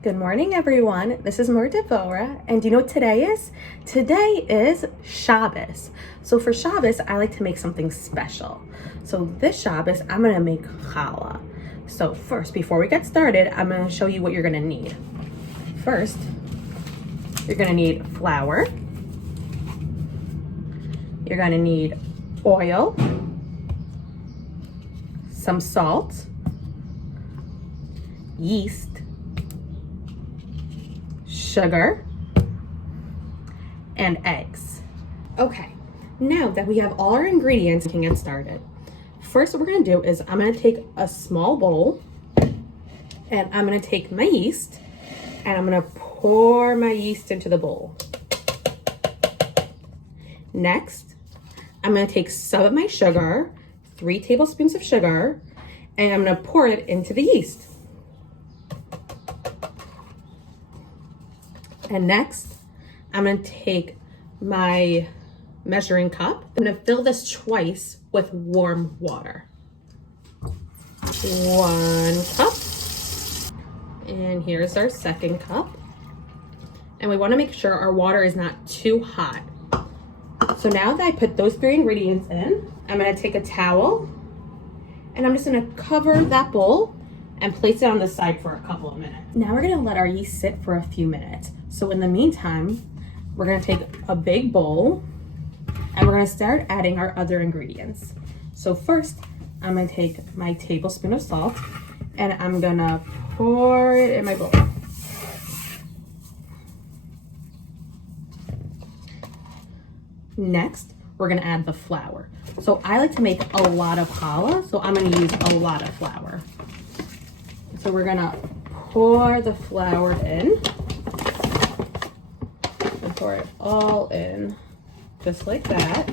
Good morning, everyone. This is Mer Devora, and do you know what today is? Today is Shabbos. So for Shabbos, I like to make something special. So this Shabbos, I'm gonna make challah. So first, before we get started, I'm gonna show you what you're gonna need. First, you're gonna need flour. You're gonna need oil, some salt, yeast, sugar, and eggs. Okay, now that we have all our ingredients, we can get started. First, what we're gonna do is I'm gonna take a small bowl and I'm gonna take my yeast and I'm gonna pour my yeast into the bowl. Next, I'm gonna take some of my sugar, 3 tablespoons of sugar, and I'm gonna pour it into the yeast. And next, I'm gonna take my measuring cup. I'm gonna fill this twice with warm water. 1 cup. And here's our second cup. And we wanna make sure our water is not too hot. So now that I put those 3 ingredients in, I'm gonna take a towel and I'm just gonna cover that bowl and place it on the side for a couple of minutes. Now we're gonna let our yeast sit for a few minutes. So in the meantime, we're gonna take a big bowl and we're gonna start adding our other ingredients. So first, I'm gonna take my tablespoon of salt and I'm gonna pour it in my bowl. Next, we're gonna add the flour. So I like to make a lot of challah, so I'm gonna use a lot of flour. So we're gonna pour the flour in and pour it all in, just like that.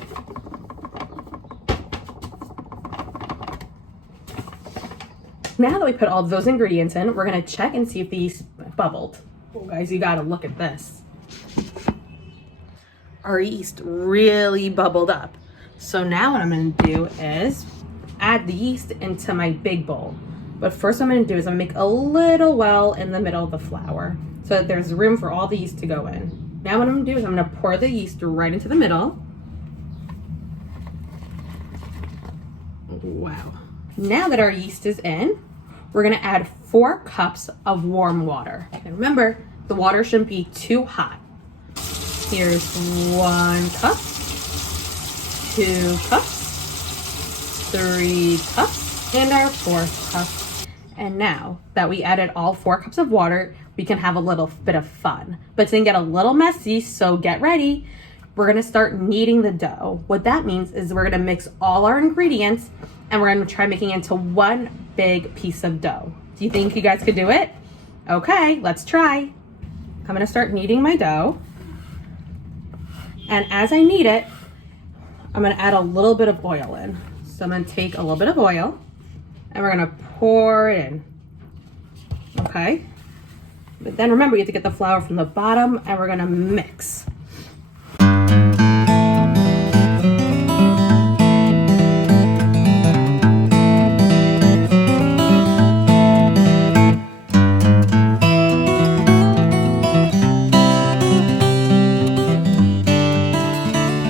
Now that we put all of those ingredients in, we're gonna check and see if the yeast bubbled. Oh guys, you gotta look at this. Our yeast really bubbled up. So now what I'm gonna do is add the yeast into my big bowl. But first what I'm gonna do is I'm gonna make a little well in the middle of the flour so that there's room for all the yeast to go in. Now what I'm gonna do is I'm gonna pour the yeast right into the middle. Wow. Now that our yeast is in, we're gonna add 4 cups of warm water. And remember, the water shouldn't be too hot. Here's 1 cup, 2 cups, 3 cups, and our 4th cup. And now that we added all 4 cups of water, we can have a little bit of fun. But it's gonna get a little messy, so get ready. We're gonna start kneading the dough. What that means is we're gonna mix all our ingredients and we're gonna try making it into one big piece of dough. Do you think you guys could do it? Okay, let's try. I'm gonna start kneading my dough. And as I knead it, I'm gonna add a little bit of oil in. So I'm gonna take a little bit of oil and we're gonna pour it in, okay? But then remember, you have to get the flour from the bottom and we're gonna mix.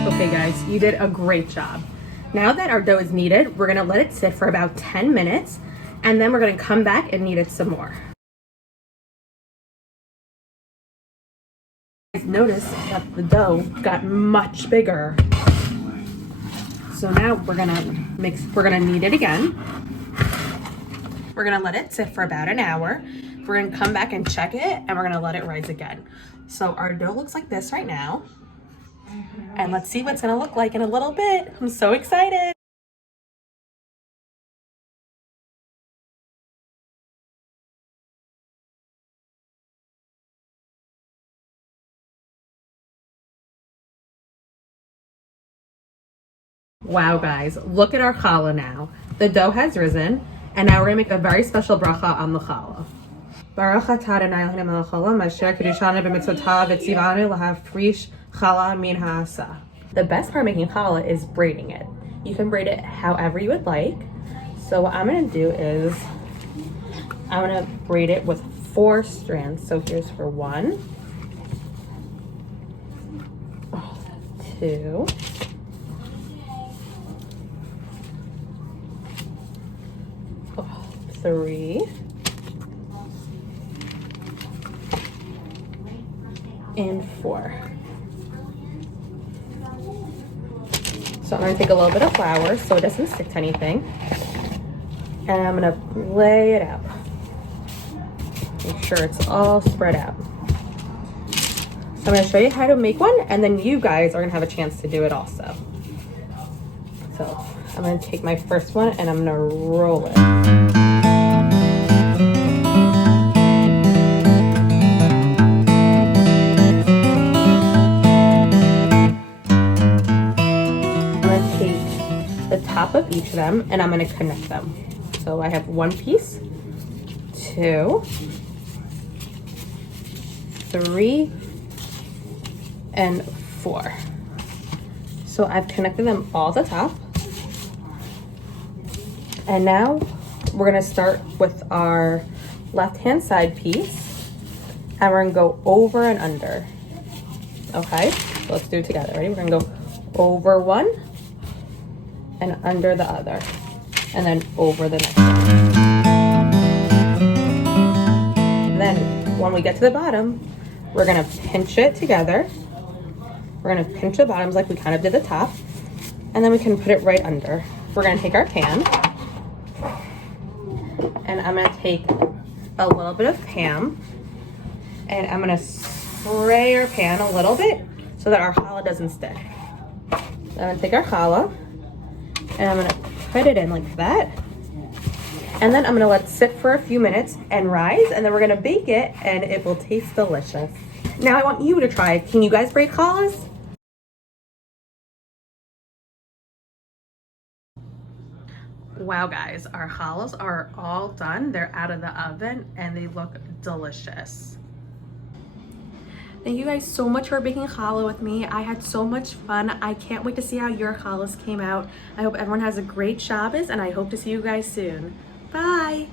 Okay guys, you did a great job. Now that our dough is kneaded, we're gonna let it sit for about 10 minutes and then we're gonna come back and knead it some more. Notice that the dough got much bigger. So now we're gonna knead it again. We're gonna let it sit for about an hour. We're gonna come back and check it and we're gonna let it rise again. So our dough looks like this right now. And let's see what it's gonna look like in a little bit. I'm so excited. Wow guys, look at our challah now. The dough has risen, and now we're gonna make a very special bracha on the challah. Baruch atah Adonai Eloheinu melech haolam asher kiddushanu b'mitzvotav v'tzivanu lahafrish challah min ha'asa. The best part of making challah is braiding it. You can braid it however you would like. So what I'm gonna do is I'm gonna braid it with 4 strands. So here's for 1, 2, 3, and 4. So I'm gonna take a little bit of flour so it doesn't stick to anything. And I'm gonna lay it out. Make sure it's all spread out. So I'm gonna show you how to make one, and then you guys are gonna have a chance to do it also. So I'm gonna take my first one and I'm gonna roll it. The top of each of them and I'm going to connect them. So I have 1 piece, 2, 3, and 4. So I've connected them all at the top. And now we're going to start with our left hand side piece and we're going to go over and under. Okay, so let's do it together. Ready? We're going to go over one and under the other, and then over the next one. And then when we get to the bottom, we're gonna pinch it together. We're gonna pinch the bottoms like we kind of did the top, and then we can put it right under. We're gonna take our pan, and I'm gonna take a little bit of Pam, and I'm gonna spray our pan a little bit so that our challah doesn't stick. So I'm gonna take our challah, and I'm gonna put it in like that. And then I'm gonna let it sit for a few minutes and rise, and then we're gonna bake it and it will taste delicious. Now I want you to try. Can you guys break challahs? Wow guys, our challahs are all done. They're out of the oven and they look delicious. Thank you guys so much for baking challah with me. I had so much fun. I can't wait to see how your challahs came out. I hope everyone has a great Shabbos and I hope to see you guys soon. Bye.